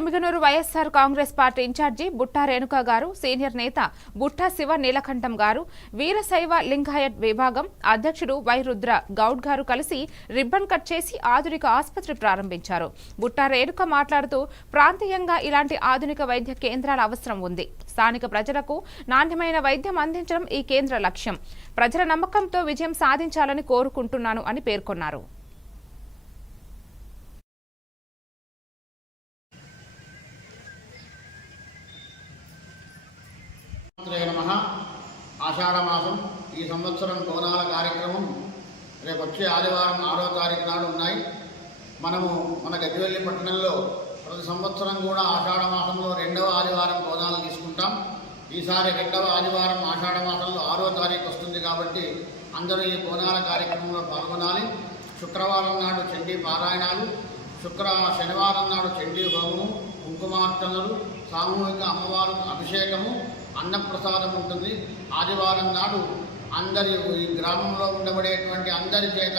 Emmiganur YSR Congress party incharge Butta Renuka గారు, senior నేత బుట్టా శివ నీలకంఠం గారు, వీరశైవ లింగాయత్ విభాగం అధ్యక్షుడు వై రుద్ర గౌడ్ గారు కలిసి రిబ్బన్ కట్ చేసి ఆధునిక ఆసుపత్రి ప్రారంభించారు. బుట్టా రేణుక మాట్లాడుతూ ప్రాంతీయంగా ఇలాంటి ఆధునిక వైద్య కేంద్రాల అవసరం ఉంది. స్థానిక ప్రజలకు నాణ్యమైన వైద్యం అందించడం ఈ కేంద్ర లక్ష్యం. ప్రజల నమ్మకంతో విజయం సాధించాలని కోరుకుంటున్నాను అని పేర్కొన్నారు. ఆషాఢమాసం ఈ సంవత్సరం బోనాల కార్యక్రమం రేపు వచ్చే ఆదివారం 6వ తారీఖు నాడు ఉన్నాయి. మన గజ్వేల్ పట్టణంలో ప్రతి సంవత్సరం కూడా ఆషాఢమాసంలో 2వ ఆదివారం బోనాలు తీసుకుంటాం. ఈసారి 2వ ఆదివారం ఆషాఢమాసంలో 6వ తారీఖు వస్తుంది కాబట్టి అందరూ ఈ బోనాల కార్యక్రమంలో పాల్గొనాలి. శుక్రవారం నాడు చండీ పారాయణాలు, శనివారం నాడు చండీ హోమము, కుంకుమార్చనలు, సామూహిక అమ్మవారు అభిషేకము, అన్నప్రసాదం ఉంటుంది. ఆదివారం నాడు అందరి ఈ గ్రామంలో ఉండబడేటువంటి అందరి చేత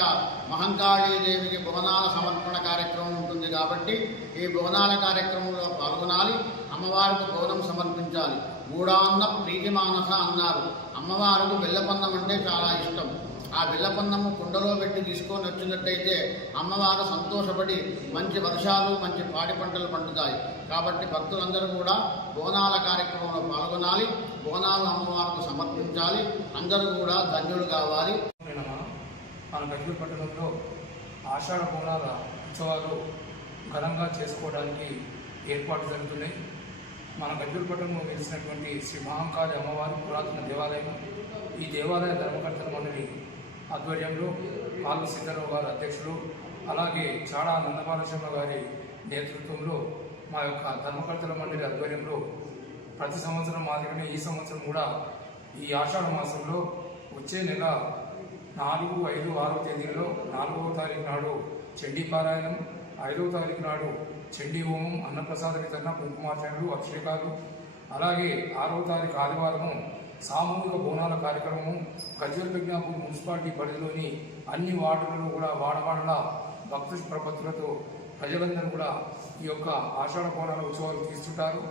మహంకాళీదేవికి బోనాల సమర్పణ కార్యక్రమం ఉంటుంది కాబట్టి ఈ బోనాల కార్యక్రమంలో పాల్గొనాలి. అమ్మవారికి బోనం సమర్పించాలి. మూడాన్న ప్రీతి మానస అన్నారు. అమ్మవారికి బెల్లపన్నం అంటే చాలా ఇష్టం. ఆ బెల్లపన్నము కుండలో పెట్టి తీసుకొని వచ్చినట్టయితే అమ్మవారు సంతోషపడి మంచి వర్షాలు, మంచి పాడి పంటలు పండుతాయి. కాబట్టి భక్తులందరూ కూడా బోనాల కార్యక్రమంలో పాల్గొనాలి. బోనాలు అమ్మవారికి సమర్పించాలి. అందరూ కూడా ధన్యులు కావాలి. మన గజ్వేల్ పట్టణంలో ఆషాఢ బోనాల ఉత్సవాలు ఘనంగా చేసుకోవడానికి ఏర్పాట్లు జరుగుతున్నాయి. మన గజ్వేల్ పట్టణంలో వెలిసినటువంటి శ్రీ మహంకాళి అమ్మవారి పురాతన దేవాలయం. ఈ దేవాలయ ధర్మకర్తల మండలి ఆధ్వర్యంలో కాళ్ళు సీతారావు గారి అధ్యక్షులు, అలాగే చాడా నందబాలశర్మ గారి నేతృత్వంలో మా యొక్క ధర్మకర్తల మండలి ఆధ్వర్యంలో ప్రతి సంవత్సరం మాదిరిగానే ఈ సంవత్సరం కూడా ఈ ఆషాఢ మాసంలో వచ్చే నెల 4, 5, 6వ తేదీల్లో 4వ తారీఖు నాడు చండీ పారాయణం, 5వ తారీఖు నాడు చండీ హోమం, అన్నప్రసాద వితరణ, కుంకుమార్చనలు, అభిషేకాలు, అలాగే 6వ తారీఖు ఆదివారము సామూహిక బోనాల కార్యక్రమము గజ్వేల్ ప్రజ్ఞాపూర్ మున్సిపాలిటీ పరిధిలోని అన్ని వార్డులలో కూడా వాడవాడల భక్తి ప్రపత్తులతో ప్రజలందరూ కూడా ఈ యొక్క ఆషాఢ బోనాల ఉత్సవాలు తీస్తుంటారు.